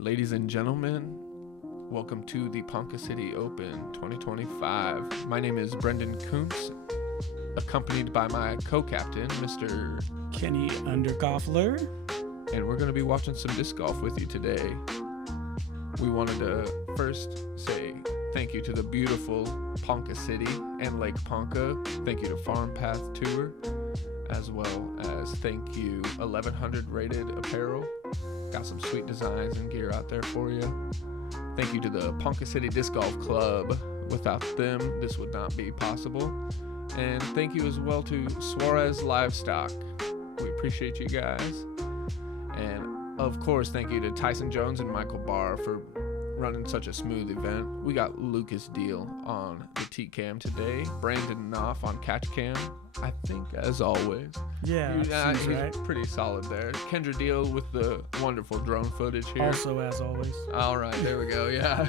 Ladies and gentlemen, welcome to the Ponca City Open 2025. My name is Brendan Kuntz, accompanied by my co-captain, Mr. Kenny Underkoffler. And we're going to be watching some disc golf with you today. We wanted to first say thank you to the beautiful Ponca City and Lake Ponca. Thank you to Farm Path Tour, as well as thank you 1100 Rated Apparel. Got some sweet designs and gear out there for you. Thank you to the Ponca City Disc Golf Club. Without them, this would not be possible. And thank you as well to Suarez Livestock. We appreciate you guys. And of course, thank you to Tyson Jones and Michael Barr for running such a smooth event. We got Lucas Deal on the T-Cam today, Brandon Knopf on Catch Cam, I think, as always. Yeah, he's right. Pretty solid there. Kendra Deal with the wonderful drone footage here. Also, as always. All right, there we go, yeah.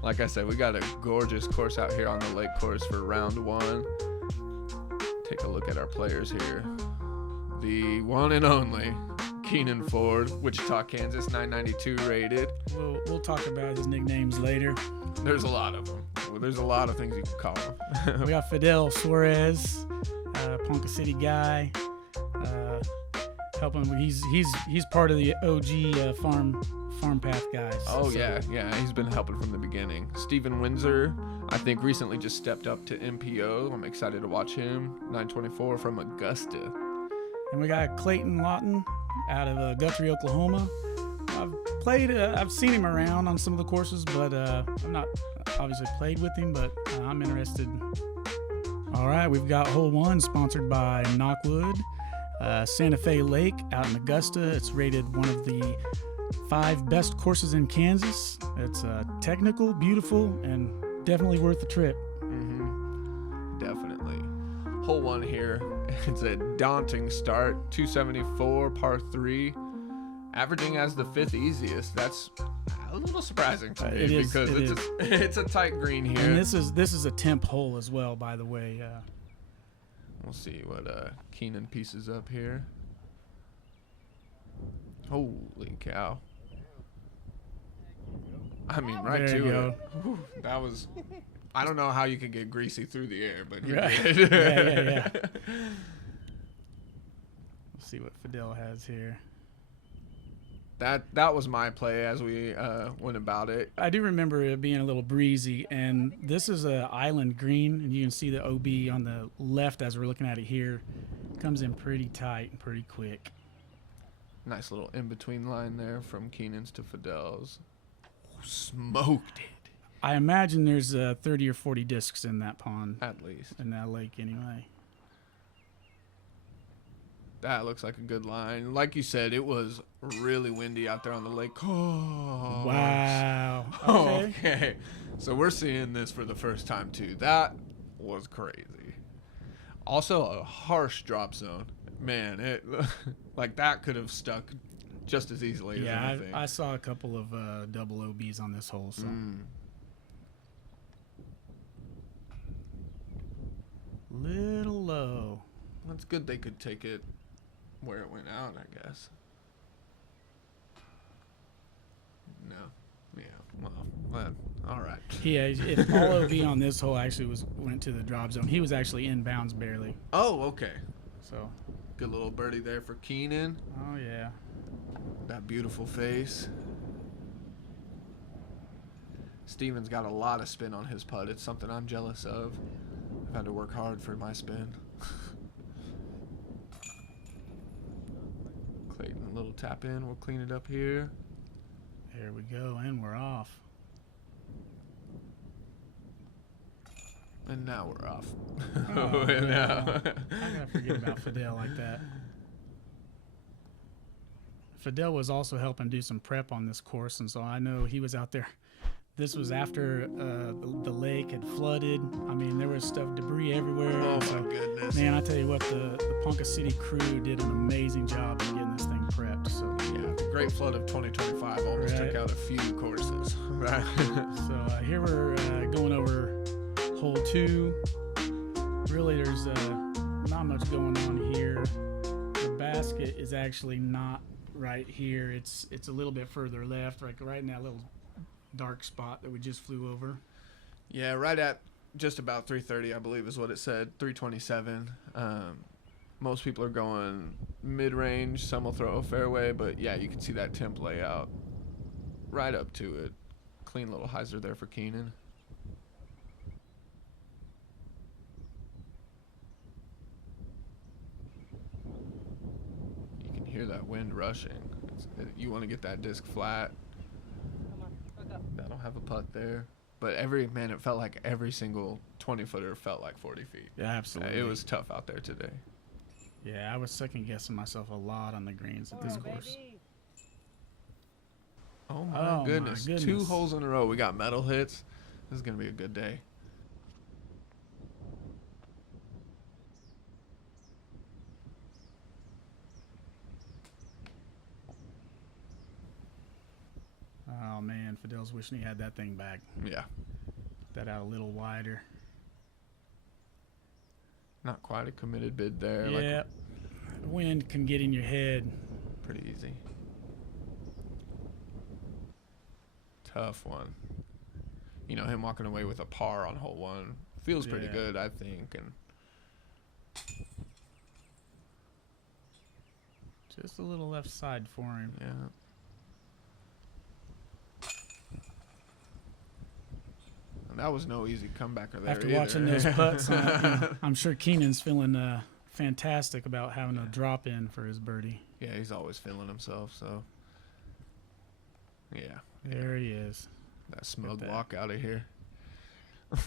Like I said, we got a gorgeous course out here on the lake course for round one. Take a look at our players here. The one and only Keehnan Ford, Wichita, Kansas, 992 rated. We'll talk about his nicknames later. There's a lot of them. There's a lot of things you can call him. We got Fidel Suarez, Ponca City guy, helping. He's part of the OG farm path guys. Oh so. yeah, he's been helping from the beginning. Steven Winzer, I think recently just stepped up to MPO. I'm excited to watch him. 924 from Augusta. And we got Clayton Lawson out of Guthrie, Oklahoma. I've seen him around on some of the courses, but I've not obviously played with him, but I'm interested. All right, we've got hole one sponsored by Knockwood, Santa Fe Lake out in Augusta. It's rated one of the 5 best courses in Kansas. It's technical, beautiful, and definitely worth the trip. Mm-hmm. Definitely. Hole one here. It's a daunting start, 274, par 3, averaging as the 5th easiest. That's a little surprising to me because it's a tight green here. And this is a temp hole as well, by the way. We'll see what Keehnan pieces up here. Holy cow! I mean, right there to it. Whew, that was. I don't know how you can get greasy through the air, but he did. Yeah. We'll see what Fidel has here. That was my play as we went about it. I do remember it being a little breezy, and this is an island green, and you can see the OB on the left as we're looking at it here. Comes in pretty tight and pretty quick. Nice little in-between line there from Keehnan's to Fidel's. Smoked it. I imagine there's 30 or 40 discs in that pond. At least. In that lake, anyway. That looks like a good line. Like you said, it was really windy out there on the lake. Oh, wow. Okay. So we're seeing this for the first time, too. That was crazy. Also, a harsh drop zone. Man, it like that could have stuck just as easily as anything. I saw a couple of double OBs on this hole, so... Little low. That's good they could take it where it went out, I guess. No. Yeah. Well, all right. Yeah, if all OB on this hole actually went to the drop zone, he was actually inbounds barely. Oh, okay. So good little birdie there for Keehnan. Oh yeah. That beautiful face. Steven's got a lot of spin on his putt. It's something I'm jealous of. I've had to work hard for my spin. Clayton, a little tap in. We'll clean it up here. There we go, and we're off. And now we're off. Oh, now. I'm going to forget about Fidel like that. Fidel was also helping do some prep on this course, and so I know he was out there. This was after the lake had flooded. I mean, there was debris everywhere. Oh, my goodness. Man, I tell you what, the Ponca City crew did an amazing job of getting this thing prepped. So yeah, the great flood of 2025 almost took out a few courses. Right. So here we're going over hole 2. Really, there's not much going on here. The basket is actually not right here. It's a little bit further left, like right in that little dark spot that we just flew over. Yeah, right at just about 330, I believe is what it said. 327. Most people are going mid-range. Some will throw a fairway, but yeah, you can see that temp layout right up to it. Clean little hyzer there for Keehnan. You can hear that wind rushing. You want to get that disc flat. That'll have a putt there. But it felt like every single 20-footer felt like 40 feet. Yeah, absolutely. It was tough out there today. Yeah, I was second-guessing myself a lot on the greens at this course. Oh, my goodness. 2 holes in a row. We got metal hits. This is going to be a good day. Oh, man, Fidel's wishing he had that thing back. Yeah. Put that out a little wider. Not quite a committed bid there. Yeah. Wind can get in your head. Pretty easy. Tough one. You know, him walking away with a par on hole 1 feels pretty good, I think. And just a little left side for him. yeah. And that was no easy comebacker there. After either. watching those putts, I'm sure Keehan's feeling fantastic about having a drop in for his birdie. Yeah, he's always feeling himself, so. Yeah. There he is. That smug walk out of here. Oh,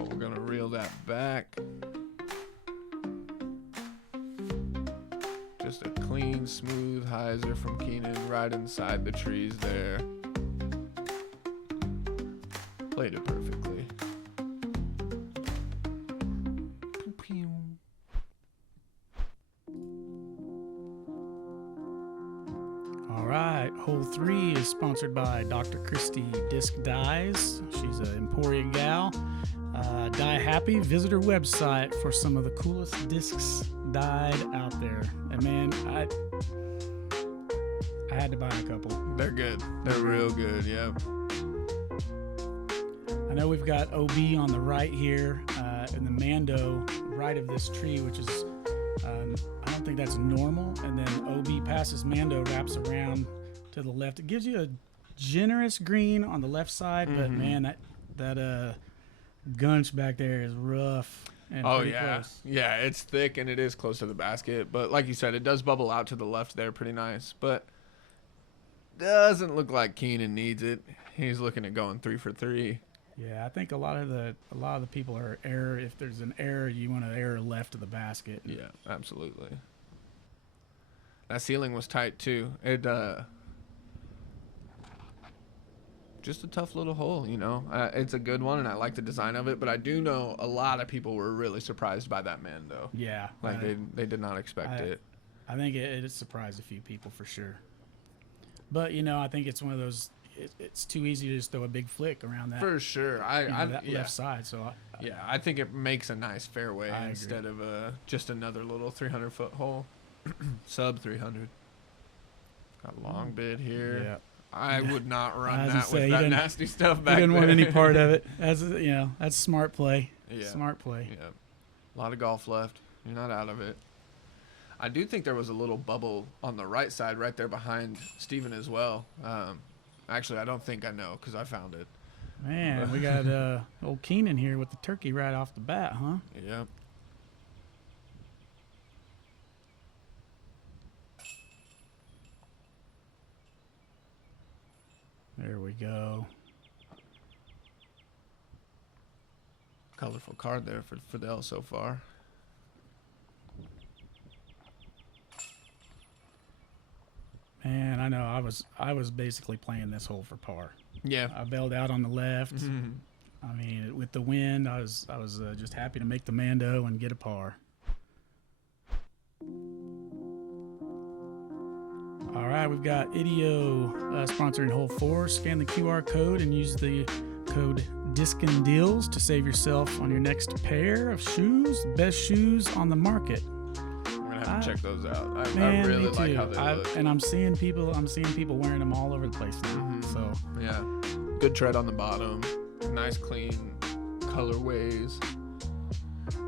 we're going to reel that back. Just a clean, smooth hyzer from Keehnan right inside the trees there. Played it perfectly. All right, hole 3 is sponsored by Dr. Christie Disc Dyes. She's an Emporia gal. Die Happy. Visit her website for some of the coolest discs dyed out there. And man, I had to buy a couple. They're good. They're real good. Yeah. I know we've got OB on the right here, and the Mando right of this tree, which is I don't think that's normal. And then OB passes Mando, wraps around to the left. It gives you a generous green on the left side, but man, that gunch back there is rough and pretty close. Yeah, it's thick and it is close to the basket. But like you said, it does bubble out to the left there pretty nice. But doesn't look like Keehnan needs it. He's looking at going 3 for 3. Yeah, I think a lot of the people are error. If there's an error, you want to error left of the basket. Yeah, absolutely. That ceiling was tight too. It just a tough little hole, you know. It's a good one, and I like the design of it. But I do know a lot of people were really surprised by that Mando. Yeah, like they did not expect it. I think it surprised a few people for sure. But you know, I think it's one of those. It's too easy to just throw a big flick around that. For sure, that left side. So I think it makes a nice fairway instead of just another little 300-foot hole, sub 300. Got a long bid here. Yeah. I would not run that with that nasty stuff back there. I didn't want any part of it. That's smart play. Yeah. Smart play. Yeah. A lot of golf left. You're not out of it. I do think there was a little bubble on the right side right there behind Steven as well. Actually, I don't think I know because I found it. Man, we got old Keehnan here with the turkey right off the bat, huh? Yep. There we go. Colorful card there for Fidel so far. Man, I know I was basically playing this hole for par. Yeah. I bailed out on the left. I mean, with the wind, I was just happy to make the Mando and get a par. All right, we've got IDEO sponsoring hole 4. Scan the QR code and use the code DISCANDEALS to save yourself on your next pair of shoes. Best shoes on the market. We're gonna have to check those out. I Man, really me like too. how they look. And I'm seeing people wearing them all over the place now. So Yeah, good tread on the bottom. Nice clean colorways.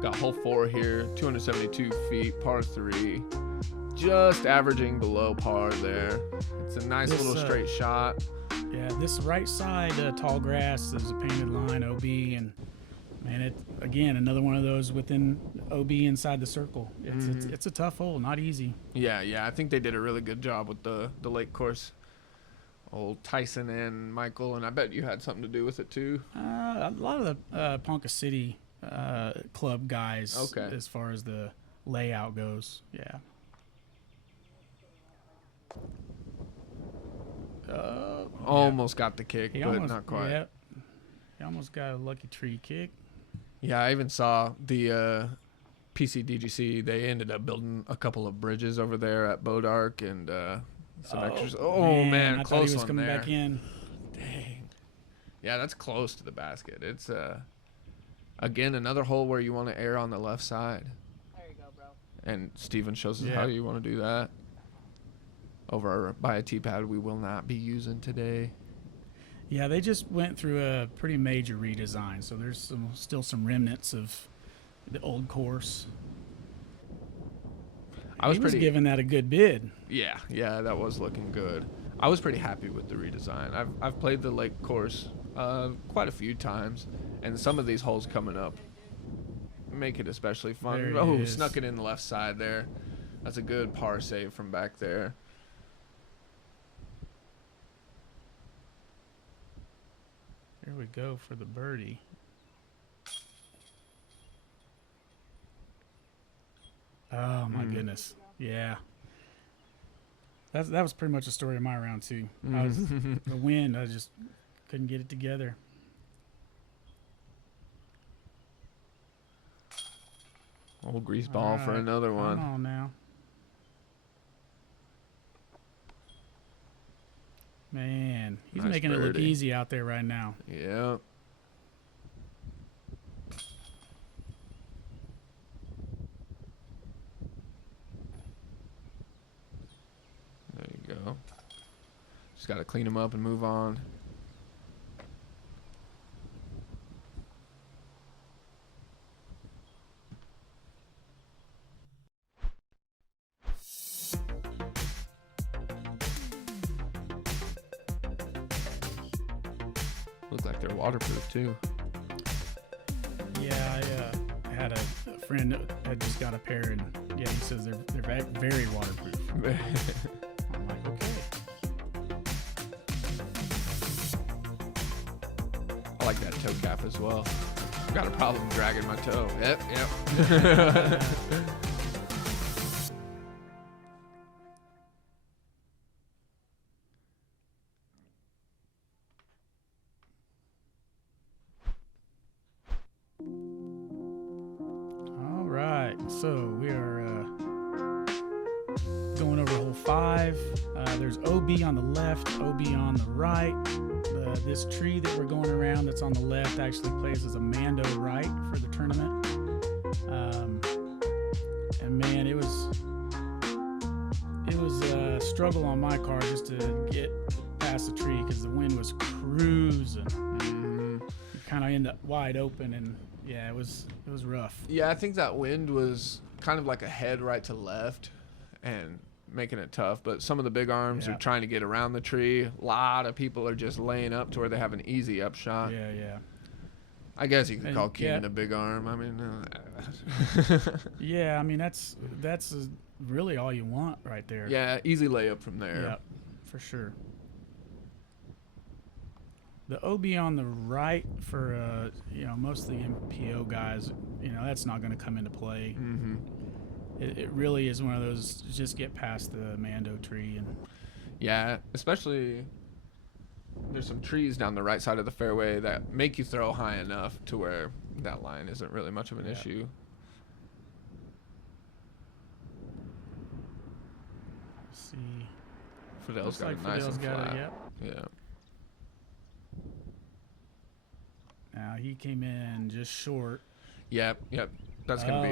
Got hole 4 here, 272 feet, par 3. Just averaging below par there. It's a nice little straight shot. yeah, this right side tall grass is a painted line OB, and man, it again another one of those within OB inside the circle. It's a tough hole, not easy. Yeah, I think they did a really good job with the lake course. Old Tyson and Michael, and I bet you had something to do with it too. A lot of the Ponca City club guys, Okay. as far as the layout goes. Yeah. Almost got the kick, He but almost, not quite. Yeah, he almost got a lucky tree kick. Yeah, I even saw the PCDGC. They ended up building a couple of bridges over there at Bodark and some extras. Oh man, I close thought he was one coming there. back in. Dang. Yeah, that's close to the basket. It's again another hole where you want to err on the left side. There you go, bro. And Steven shows us Yeah. how you want to do that. Over by a tee pad we will not be using today. Yeah, they just went through a pretty major redesign, so there's still some remnants of the old course. I was He was pretty giving that a good bid. Yeah, that was looking good. I was pretty happy with the redesign. I've played the lake course quite a few times, and some of these holes coming up make it especially fun. There it Oh, is. snuck it in the left side there. That's a good par save from back there. Here we go for the birdie. Oh my goodness. Yeah. That was pretty much the story of my round too. The wind, I just couldn't get it together. Old grease ball for Alright, another one. Come on now. Man, he's Nice making it look birdie. easy out there right now. Yeah. There you go. Just got to clean them up and move on. Look like they're waterproof too. Yeah, I had a friend that had just got a pair, and yeah, he says they're very waterproof. I'm like, okay. I like that toe cap as well. I've got a problem dragging my toe. Yep. All right, so we are going over hole 5. There's OB on the left, OB on the right. This tree that we're going around that's on the left actually plays as a Mando right for the tournament. And man, it was a struggle on my car just to get past the tree because the wind was cruising. Kind of ended up wide open, and yeah, it was rough. Yeah, I think that wind was kind of like a head right to left and making it tough. But some of the big arms Yeah. are trying to get around the tree. A lot of people are just laying up to where they have an easy upshot. Yeah. I guess you could And, call Keehnan yeah. a big arm. I mean, Yeah, I mean that's really all you want right there. yeah, easy layup from there. Yeah, for sure. The OB on the right for most of the MPO guys, that's not going to come into play. Mm-hmm. It really is one of those just get past the Mando tree and Yeah, especially there's some trees down the right side of the fairway that make you throw high enough to where that line isn't really much of an issue. see. Fidel's Looks got like it nice Fidel's and got flat. it, yep. Yeah. Now he came in just short. Yep. That's gonna be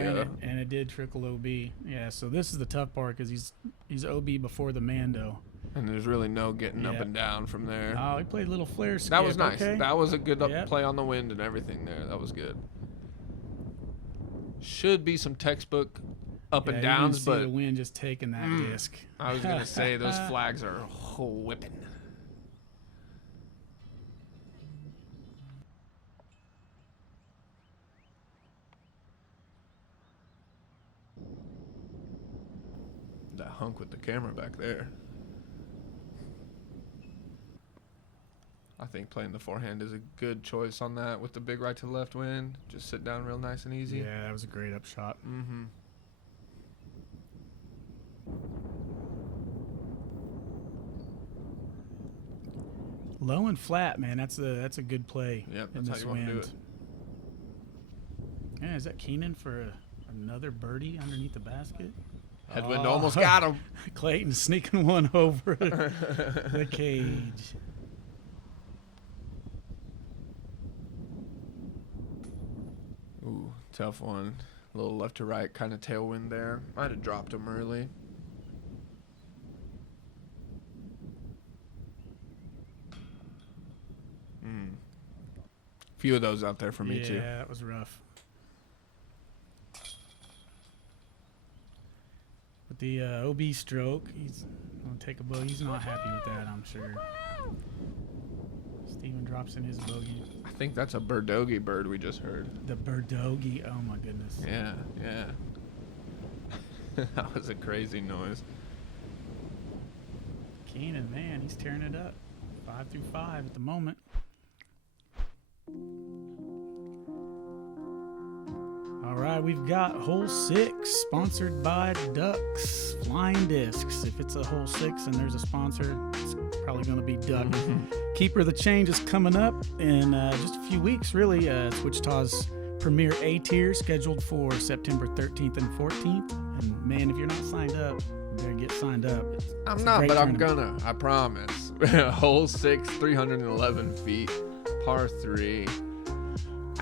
and it did trickle OB. Yeah, so this is the tough part because he's OB before the Mando. and there's really no getting up Yep. and down from there. Oh, he played a little flare skip. That was nice. Okay. That was a good Yep. play on the wind and everything there. That was good. Should be some textbook up and you downs, can see but the wind just taking that disc. I was gonna say those flags are whipping. That hunk with the camera back there. I think playing the forehand is a good choice on that with the big right to left wind. Just sit down real nice and easy. Yeah, that was a great upshot. Mm-hmm. Low and flat, man. That's a good play. Yep, in that's how this you want to do wind. it. Yeah, is that Keehnan for another birdie underneath the basket? Headwind Oh. almost got him. Clayton sneaking one over the cage. Ooh, tough one. A little left to right kind of tailwind there. Might have dropped him early. Few of those out there for me too. Yeah, that was rough. With the OB stroke, he's gonna take a bogey. He's not happy with that, I'm sure. Steven drops in his bogey. I think that's a Birdogi bird we just heard. The birdogi. Oh my goodness. Yeah. That was a crazy noise. Keehnan, man, he's tearing it up. 5 through 5 at the moment. All right, we've got hole 6, sponsored by Ducks Flying Discs. If it's a hole 6 and there's a sponsor, it's probably going to be Duck. Keeper of the Change is coming up in just a few weeks, really. It's Wichita's premier A tier, scheduled for September 13th and 14th. And man, if you're not signed up, you better get signed up. I'm It's a not, great but I'm tournament. gonna. I promise. Hole 6, 311 feet, par 3.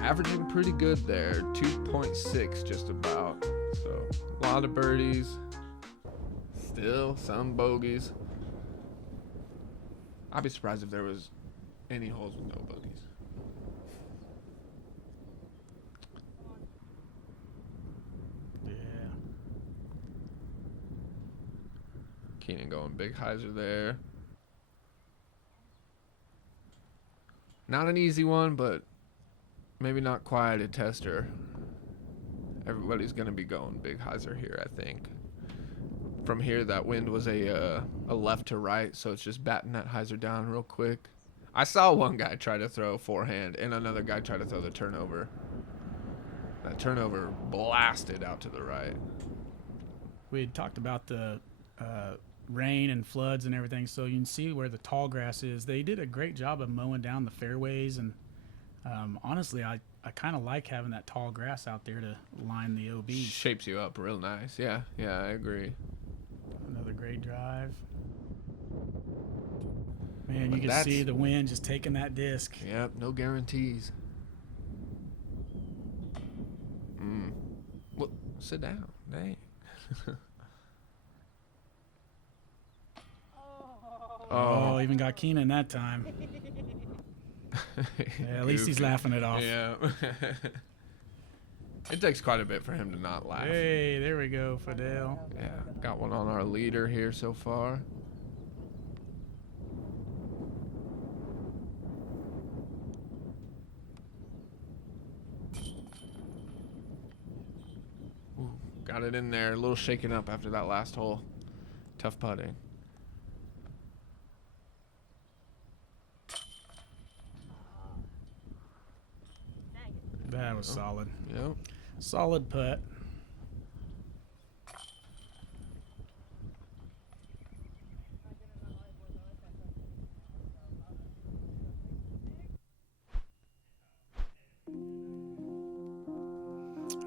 Averaging pretty good there. 2.6 just about. So a lot of birdies. Still some bogeys. I'd be surprised if there was any holes with no bogeys. Yeah. Keehnan going big hyzer there. Not an easy one, but maybe not quite a tester. Everybody's going to be going big hyzer here, I think. From here, that wind was a left to right, so it's just batting that hyzer down real quick. I saw one guy try to throw forehand and another guy try to throw the turnover. That turnover blasted out to the right. We had talked about the rain and floods and everything, so you can see where the tall grass is. They did a great job of mowing down the fairways, and honestly, I kind of like having that tall grass out there to line the OB. Shapes you up real nice. Yeah, I agree. Another great drive. Man, But you can that's- see the wind just taking that disc. Yep, no guarantees. Well, sit down. Dang. Oh, even got Keehnan that time. Yeah, at least he's Goofy. laughing it off. Yeah. It takes quite a bit for him to not laugh. Hey, there we go, Fidel. Yeah, got one on our leader here so far. Ooh, got it in there. A little shaken up after that last hole. Tough putting. That was solid. Yep. Solid putt.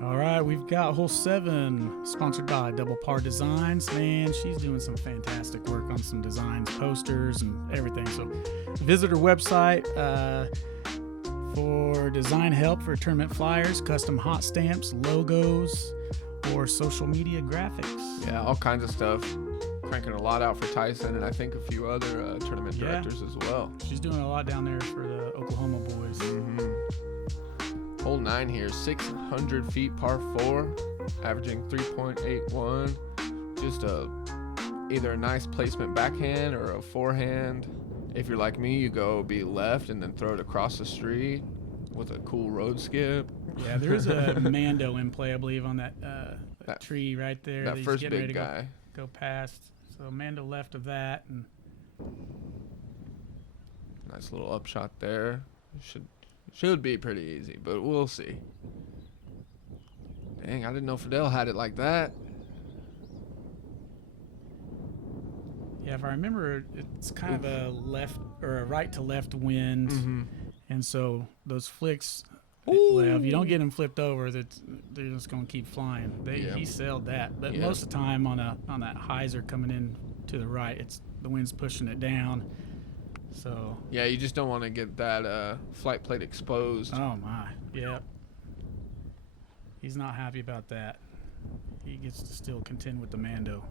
All right, we've got hole 7, sponsored by Double Par Designs. Man, she's doing some fantastic work on some designs, posters, and everything. So visit her website for design help for tournament flyers, custom hot stamps, logos, or social media graphics. Yeah, all kinds of stuff. Cranking a lot out for Tyson and I think a few other tournament directors as well. She's doing a lot down there for the Oklahoma boys. Hole 9 here, 600 feet par 4, averaging 3.81. Just either a nice placement backhand or a forehand. If you're like me, you go be left and then throw it across the street with a cool road skip. Yeah, there is a Mando in play, I believe, on that tree right there. That he's first getting big ready to guy. Go past. So Mando left of that. And nice little upshot there. Should be pretty easy, but we'll see. Dang, I didn't know Fidel had it like that. Yeah, if I remember, it's kind of a left or a right to left wind, and so those flicks. Well, if you don't get them flipped over, they're just going to keep flying. He sailed that, but most of the time on that hyzer coming in to the right, it's the wind's pushing it down. So yeah, you just don't want to get that flight plate exposed. Oh my, yeah. He's not happy about that. He gets to still contend with the Mando.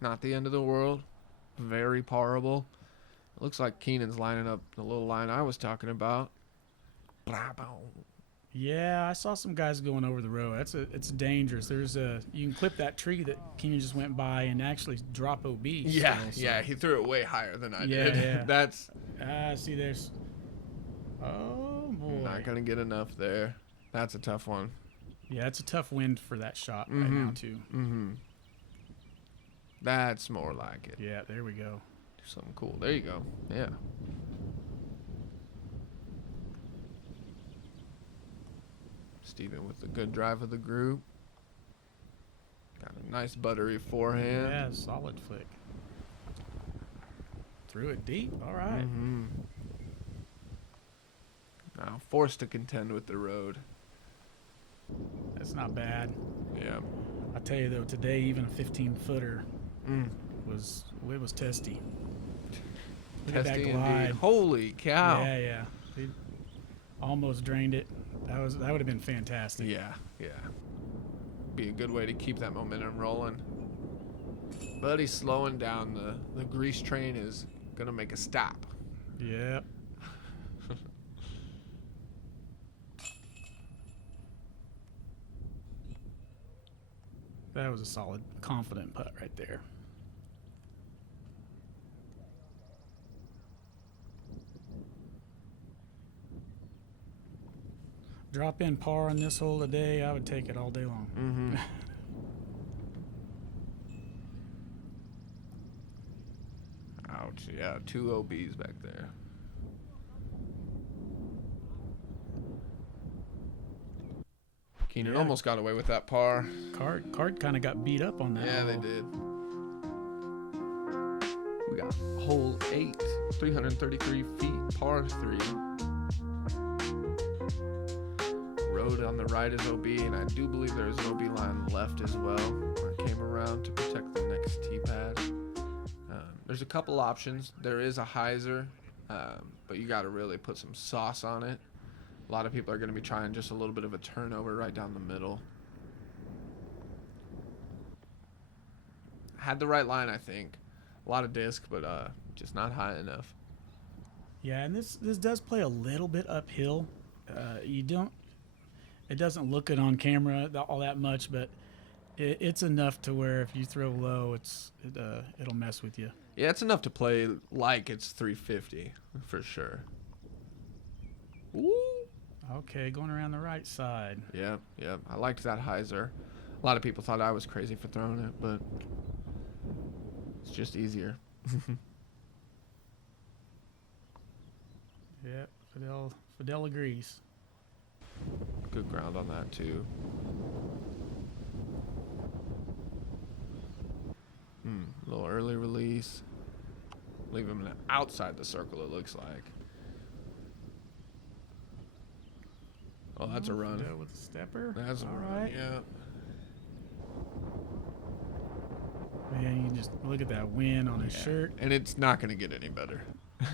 Not the end of the world. Very parable. It looks like Keehnan's lining up the little line I was talking about. Yeah, I saw some guys going over the road. It's dangerous. You can clip that tree that Keehnan just went by and actually drop OB. Yeah, he threw it way higher than I did. Yeah. That's see there's. Oh boy. Not gonna get enough there. That's a tough one. Yeah, it's a tough wind for that shot right now too. That's more like it. Yeah, there we go. Do something cool. There you go. Yeah. Steven with the good drive of the group. Got a nice buttery forehand. Yeah, solid flick. Threw it deep. All right. Now forced to contend with the road. That's not bad. Yeah. I tell you though, today even a 15-footer was testy. Look at that Testy glide. indeed. Holy cow. Yeah. He almost drained it. That would have been fantastic. Yeah. Be a good way to keep that momentum rolling. But he's slowing down. The grease train is gonna make a stop. Yep. That was a solid, confident putt right there. Drop in par on this hole today, I would take it all day long. Ouch. Yeah, 2 OBs back there. Keehnan almost got away with that par. Card kind of got beat up on that. Yeah, they did. We got hole 8, 333 feet, par 3. Road on the right is OB, and I do believe there's an OB line left as well. I came around to protect the next tee pad. There's a couple options. There is a hyzer, but you got to really put some sauce on it. A lot of people are going to be trying just a little bit of a turnover right down the middle. Had the right line, I think. A lot of disc, but just not high enough. Yeah, and this does play a little bit uphill. It doesn't look it on camera all that much, but it's enough to where if you throw low, it'll mess with you. Yeah, it's enough to play like it's 350 for sure. Ooh. Okay, going around the right side. Yeah. I liked that hyzer. A lot of people thought I was crazy for throwing it, but it's just easier. Yep, Fidel agrees. Good ground on that too. A little early release. Leave him outside the circle, it looks like. Oh, that's a run. Fidel with a stepper. That's a All run, right. yeah. Man, you just look at that win on his shirt. And it's not going to get any better.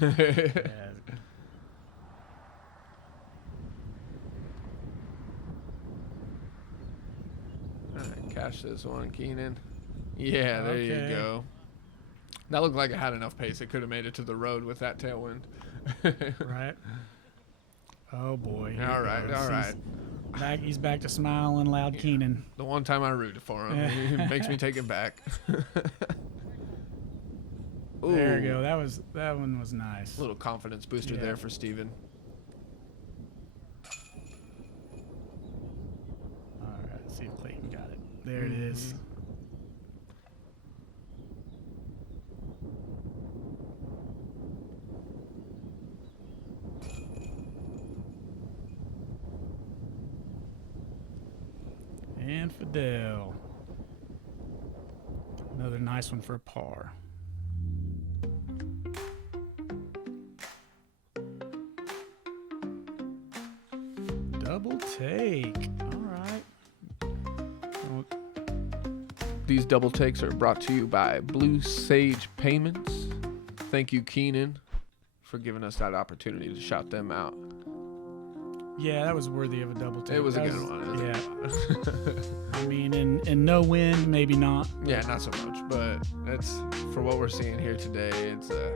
Yeah. All right, cash this one, Keehnan. Yeah, there you Okay. go. That looked like it had enough pace. It could have made it to the road with that tailwind. Right. Oh boy. Here All it right, goes. all right. He's back to smiling loud, Keehnan. The one time I rooted for him, it makes me take it back. Ooh, There we go. That one was nice. little confidence booster Yeah. there for Steven. All right. Let's see if Clayton got it. There it is. And Fidel. Another nice one for a par. Double take. All right. Oh, These double takes are brought to you by Blue Sage Payments. Thank you, Keehnan, for giving us that opportunity to shout them out. yeah, that was worthy of a double take. It was a That good one. Yeah. I mean, in no wind, maybe not. Yeah, not so much, but it's for what we're seeing here today. It's a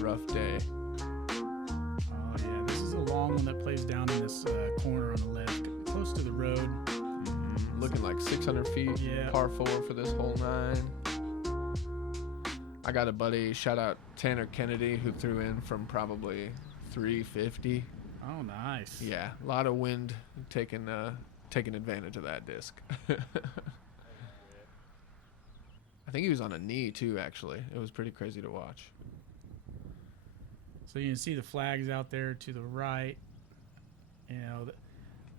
rough day. Oh yeah, this is a long one that plays down in this corner on the left, close to the road. Looking like 600 feet. Yeah. Par 4 for this whole 9. I got a buddy, shout out Tanner Kennedy, who threw in from probably 350. Oh, nice. Yeah, a lot of wind taking advantage of that disc. I think he was on a knee too, actually. It was pretty crazy to watch. So you can see the flags out there to the right. You know,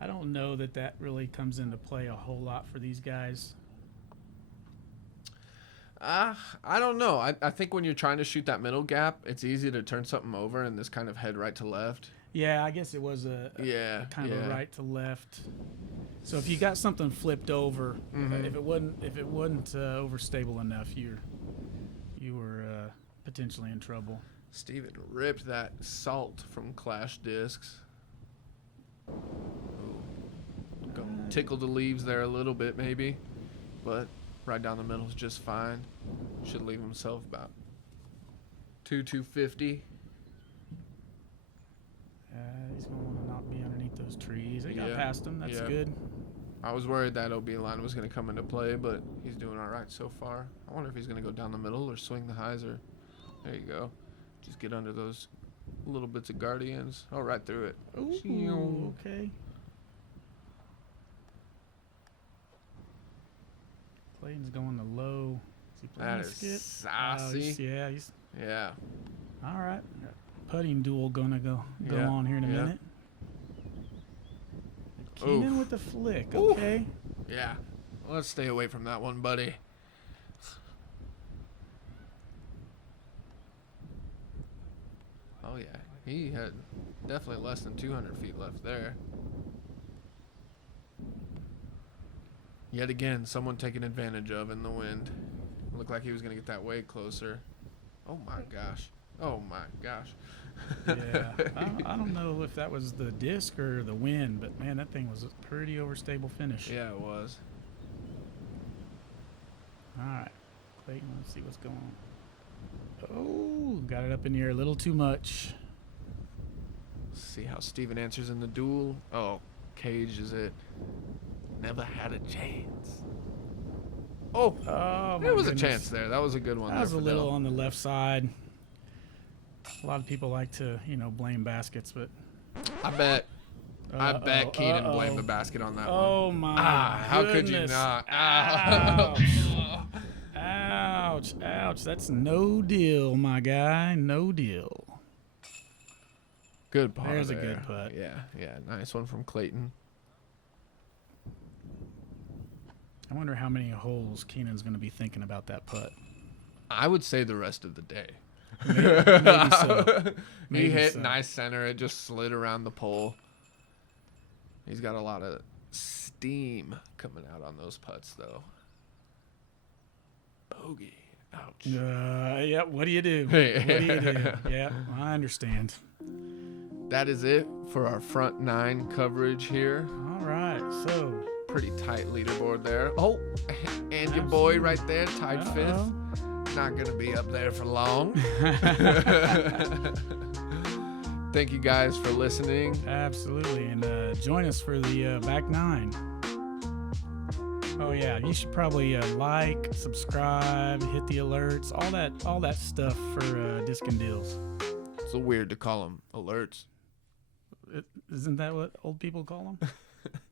I don't know that really comes into play a whole lot for these guys. I don't know. I think when you're trying to shoot that middle gap, it's easy to turn something over and this kind of head right to left. Yeah, I guess it was a kind of a right to left. So if you got something flipped over, if it wasn't overstable enough, you were potentially in trouble. Steven ripped that salt from Clash discs. Tickled the leaves there a little bit maybe, but right down the middle is just fine. Should leave himself about 250. He's going to want to not be underneath those trees. They got Yeah. past him. That's Yeah. good. I was worried that OB line was going to come into play, but he's doing all right so far. I wonder if he's going to go down the middle or swing the hyzer. There you go. Just get under those little bits of guardians. Oh, right through it. Ooh, okay. Clayton's going to low. Is he playing That a is skip? saucy. He's Yeah. all right. Putting duel gonna go Yeah, on here in a yeah. minute. Keehnan Oof. with the flick. Oof. Okay. Yeah. Let's stay away from that one, buddy. Oh, yeah. He had definitely less than 200 feet left there. Yet again, someone taking advantage of in the wind. Looked like he was going to get that way closer. Oh, my gosh. Oh, my gosh. Yeah. I don't know if that was the disc or the wind, but man, that thing was a pretty overstable finish. Yeah, it was. All right. Clayton, let's see what's going on. Oh, got it up in the air a little too much. See how Steven answers in the duel. Oh, cages it. Never had a chance. Oh, Oh, there my was goodness. a chance there. That was a good one. That was a there, little Fidel. on the left side. A lot of people like to, blame baskets, but I bet Keehnan uh-oh. blamed the basket on that one. oh my How could you goodness. not? Ouch. Ouch, ouch. That's no deal, my guy. No deal. Good putt. There's a good putt. Yeah. Nice one from Clayton. I wonder how many holes Keenan's going to be thinking about that putt. I would say the rest of the day. Maybe so. He Maybe hit so. nice center. It just slid around the pole. He's got a lot of steam coming out on those putts, though. Bogey. Ouch. Yeah, what do you do? What do you do? Yeah, I understand. That is it for our front nine coverage here. All right, so. Pretty tight leaderboard there. Oh, and your boy right there, tied fifth. Not going to be up there for long. Thank you guys for listening. Absolutely, and join us for the back nine. Oh yeah, you should probably like, subscribe, hit the alerts, all that stuff for Disc and Deals. It's so weird to call them alerts. Isn't that what old people call them?